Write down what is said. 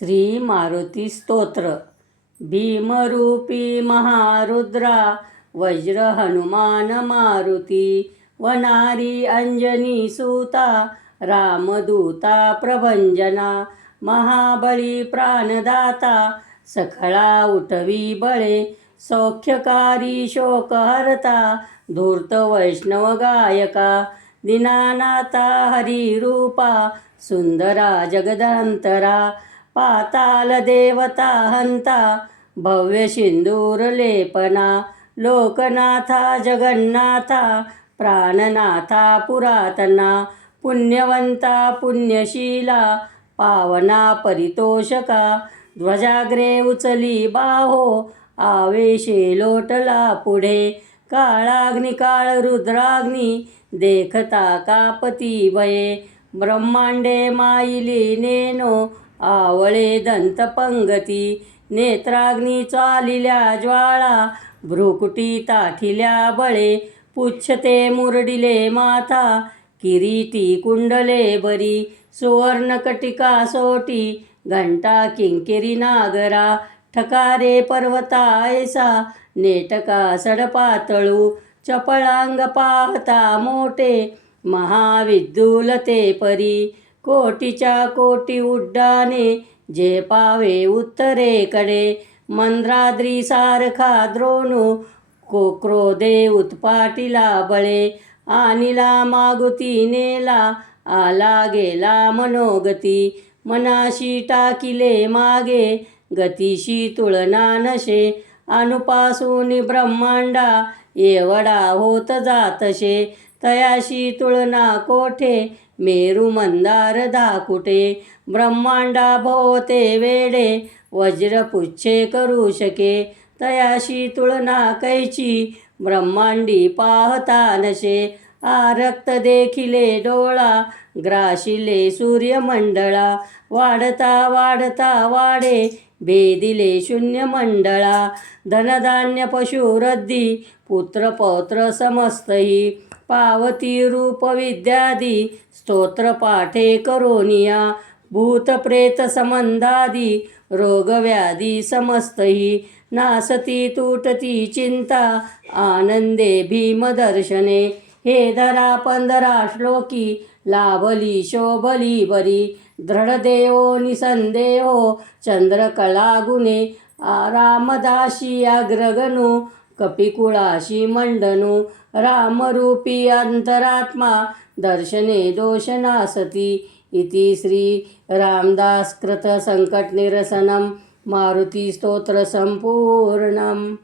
श्री मारुती स्तोत्र. भीमरूपी महारुद्रा वज्र हनुमान मारुती, वनारी अंजनी सूता रामदूता प्रभंजना, महाबळी प्राणदाता सखळा उठवी बळे, सौख्यकारी शोकहर्ता धूर्त वैष्णव गायका, दीनानाथा हरिरूपा सुंदरा जगदंतरा, पाताल देवता हंता भव्य सिंदूर लेपना, लोकनाथा जगन्नाथा प्राणनाथा पुरातना, पुण्यवंता पुण्यशीला पावना परितोषका, ध्वजाग्रे उचली बाहो आवेशे लोटला पुढे, काळाग्निकाळ रुद्राग्नी देखता कापती भये, ब्रह्मांडे माईली नेनो आवळे दंतपंगती, नेत्राग्नी चालिल्या ज्वाळा भ्रुकुटी ताठिल्या बळे, पुच्छते मुरडिले माथा किरीटी कुंडले बरी, सुवर्णकटिका सोटी घंटा किंकिरी नागरा, ठकारे पर्वता ऐसा नेटका सडपातळू, चपळांग पाहता मोठे महाविद्युलते परी, कोटीच्या कोटी उड्डाणे जे पावे उत्तरेकडे, मंद्राद्री सारखा द्रोणू क्रोधे उत्पाटिला बळे, आणिला मागुती नेला आला गेला मनोगती, मनाशी टाकिले मागे गतीशी तुळना नशे, अनुपासून ब्रह्मांडा एवढा होत जातशे, तयाशी तुळना कोठे मेरू मंदार धाकुटे, ब्रह्मांडा भोवते वेडे वज्रपुच्छे करू शके, तयाशी तुळना कैची ब्रह्मांडी पाहता नशे, आरक्त देखिले डोळा ग्राशिले सूर्यमंडळा, वाढता वाढता वाढे भेदिले शून्य मंडळा, धनधान्य पशुरद्दी पुत्र पौत्र समस्तही, पावती रूप विद्यादी स्तोत्र पाठे करोनिया, भूत प्रेत संबंधादी रोगव्याधी समस्तही, नासती तुटती चिंता आनंदे भीमदर्शने, हे धरा 15 श्लोकी लाभली शोभली बरी, दृढदेवो निसंदेहो चंद्रकला गुणे, रामदासी अग्रगणू कपिकुळाशी मंडनू, रामरूपी अंतरात्मा दर्शने दोषनासती, इति श्री रामदास कृत संकट निरसनम मारुती स्तोत्र संपूर्णम.